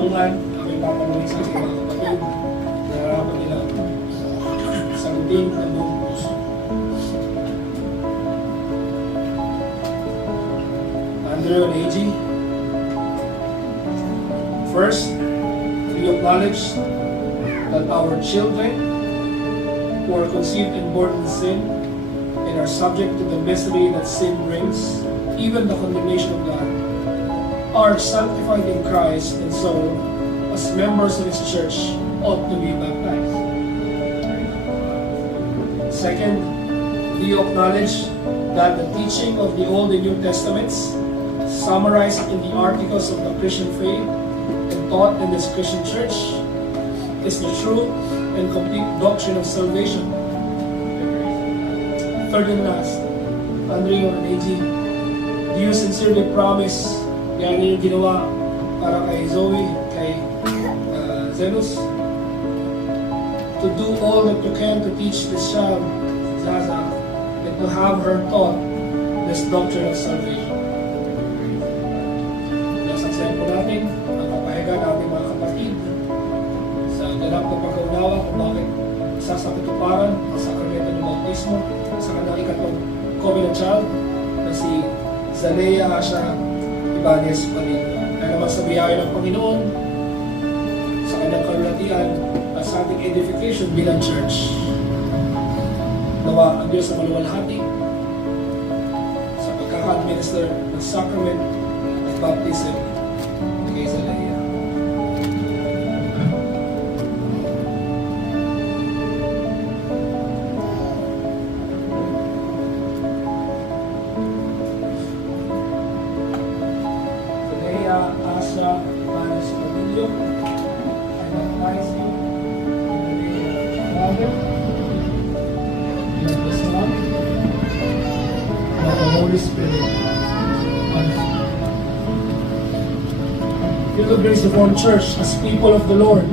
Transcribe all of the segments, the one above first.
katanungan, aking tatanungin sa aking mga kapatid, naharapan nila sagutin ng buong puso. Andrew and AG, first, we acknowledge that our children who are conceived and born in sin and are subject to the misery that sin brings, even the condemnation of God, are sanctified in Christ, and so, as members of His church, ought to be baptized. Second, we acknowledge that the teaching of the Old and New Testaments, summarized in the articles of the Christian faith and taught in this Christian church, is the true and complete doctrine of salvation. Third and last, Andrea and AG, do you sincerely promise yan yung ginawa para kay Zoe, kay Zenos, to do all that you can to teach this child, Zaza, and to have her taught this doctrine of salvation? Nasaksayan po natin ang kapahigan natin mga kapatid sa ganap na pagkaunawa kung bakit isa sa katuparan ang sakramento ng bautismo sa kanyang ikatlong covenant child na si Zalea Asha Ibanez Padilla. Kaya naman sa biyaya ng Panginoon, sa kanyang kalulatian at sa ating edification bilang church, nawa ang Diyos na maluwalhati sa pagkaka-administer ng sacrament of baptism kay Zalea. Asha Ibanez Padilla, I baptize you in the name of the Father, and of the Son, and of the Holy Spirit. Amen. Feel the grace of our church as people of the Lord.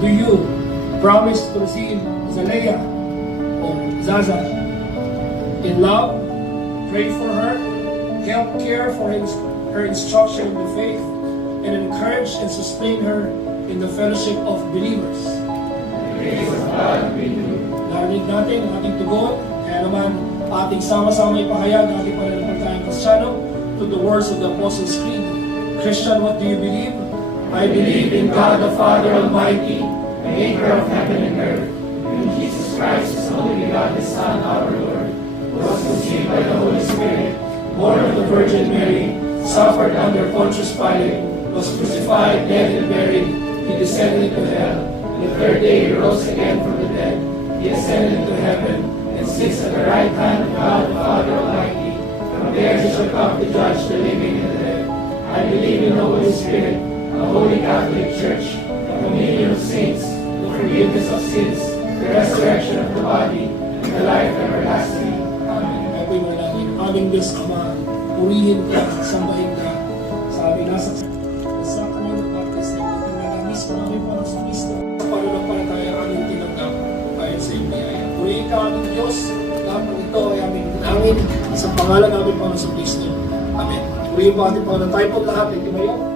Do you promise to receive Zalea or Zaza in love, pray for her, help care for her instruction in the faith, and encourage and sustain her in the fellowship of believers? Praise God be to. Narinig natin ang ating tugon, kaya naman ating sama-sama ipahayag ang ating pananampalatayang Kristiyano to the words of the Apostles' Creed. Christian, what do you believe? I believe in God the Father Almighty, maker of heaven and earth, and in Jesus Christ, His only begotten Son, our Lord, who was conceived by the Holy Spirit, born of the Virgin Mary, suffered under Pontius Pilate, was crucified, dead, and buried. He descended into hell. And the third day He rose again from the dead. He ascended into heaven, and sits at the right hand of God the Father Almighty. From there He shall come to judge the living and the dead. I believe in the Holy Spirit, the Holy Catholic Church, the communion of saints, the forgiveness of sins, the resurrection of the body, and the life everlasting. Amen. Ako'y manalangin. Aming Diyos Ama, purihin ka, sambahin ka, sa aming nasa sacrament of baptism, at ang nanamis mo aming Panginoon Kristo. Sa pananampalataya aming tinanggap, ayon sa iyong biyaya. Purihin ka aming Diyos, lahat ng ito ay aming dalangin, sa pangalan namin Panginoon Kristo. Amen. Purihin po ating Panginoon. Tayo po lahat ay tumayo.